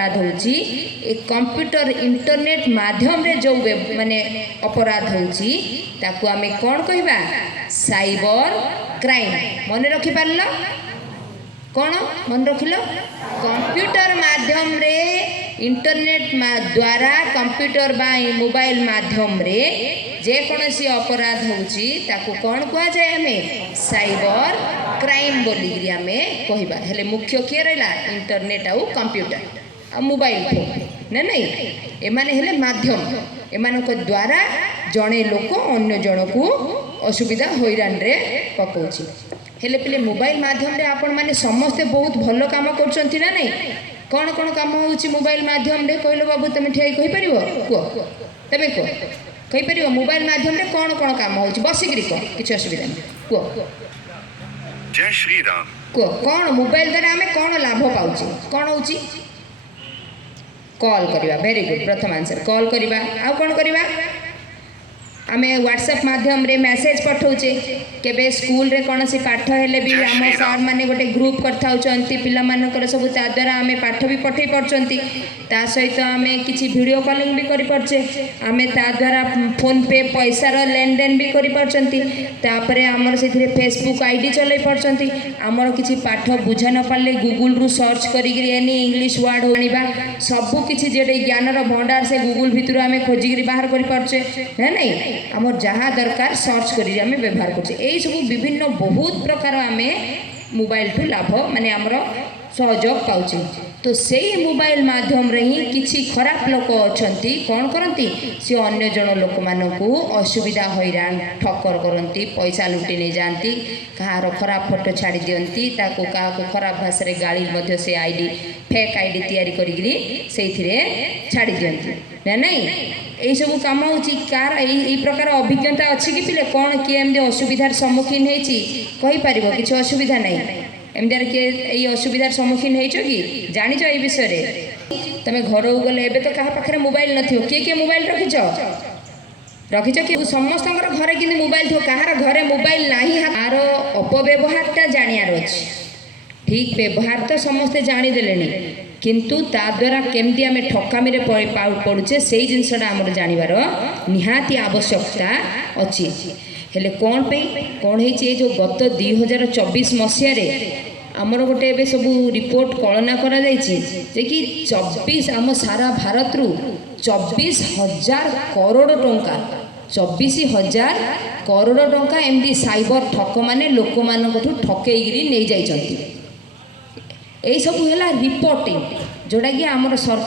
अपराध होची computer internet माध्यम रे जो माने अपराध होची ताकू आमे कोन कहबा साइबर क्राइम। मन रखि पारलो कौन मन रखिल कंप्यूटर माध्यम रे इंटरनेट द्वारा कंप्यूटर बा मोबाइल माध्यम रे जे कोनसी अपराध होची ताकू कौन कहा जाए हमें साइबर क्राइम बोली आमे कहबा। हेले मुख्य किए रहला इंटरनेट आउ कंप्यूटर आ मोबाइल फोन ना नहीं एमाने हेले माध्यम एमानक द्वारा जड़े लोक अन्य जन को असुविधा हैरान रे पकाउची। हेले पिले मोबाइल माध्यम रे आपण माने समस्ते बहुत भलो काम करछंती ना नहीं कौन कौन काम होची मोबाइल माध्यम रे कहलो बाबू तुम ठेई कहि परिबो को तबे को कहि परिबो मोबाइल माध्यम रे कौन कौन काम होची बसिकरी को किछ असुविधा नहीं को। जय श्री राम को कौन मोबाइल द्वारा हमें कौन लाभ पाउची कौन होची कॉल करिबा। वेरी गुड प्रथम आंसर कॉल करिबा आ कौन करिबा आमे व्हाट्सएप माध्यम रे मैसेज पठाउचे केबे स्कूल रे कोनसी पाठ हेले भी आम सर माने गोटे ग्रुप करथाउचंती पिला मानकर सब ता द्वारा आमे पाठ भी पठै परचंती ता सहित आमे किछि वीडियो कॉलिंग भी करि परचे आमे ता द्वारा फोन पे पैसा रो लेन देन भी करि परचंती तापरे हमर सेथिरे फेसबुक आईडी चलै परचंती हमर किछि पाठ बुझा न पाले गूगल रु सर्च करि गिरी एनी इंग्लिश वर्ड होनिबा सब किछि जेडे ज्ञान रो भंडार से गूगल भितर आमे खोजि गिरी बाहर करि परचे है नहीं आमर जहाँ दरकार सर्च करी आमे व्यवहार करछे। एई सब विभिन्न बहुत प्रकार आमे मोबाइल ठू लाभ माने आमर सहयोग पाउछे। तो सेही मोबाइल माध्यम रे ही किछि खराब लोक अछंती कोन करंती से अन्य जन लोक मानकू असुविधा हैरान ठक्कर करंती पैसा लुटी नै जानती कहार खराब फोटो छाड़ी दियंती ताको काको खराब भाषा रे गाली मध्य से आईडी फेक आईडी तैयारी करिगिरी सेइथिरे छाड़ी दियंती ना नहीं यही सब कम होची कार यही प्रकार अभिज्ञता अच्छी कि पिले कौन किए एमती असुविधार सम्मुखीन होती कही पार कि असुविधा नहीं एमती किए यही असुविधार सम्मुखीन हो कि जानिच ये विषय तुम घर गले एबे तो क्या पाखे मोबाइल न किए किए मोबाइल रखिच रखिच कि समस्त घरे कि मोबाइल थो कहार घरे मोबाइल ना तार अपव्यवहारटा जानियार अच्छी ठीक व्यवहार तो समस्ते जानीदेले किंतु ता द्वारा केमती आम ठकामी पड़ुचे से जिनसटा आमर जानवर निहाती आवश्यकता अच्छी हेले कौन पे कौन है जो गत 2024 मसीह आमर गोटे सब रिपोर्ट कलना करा जे कि 24 आम सारा भारत रु 24,000 करोड़ टंका 24,000 करोड़ टंका एमती साइबर ठक माने लोक मान ठकईगिरी नहीं जाइछंती। यही सब है रिपोर्टिंग जोटा कि आमर सरकार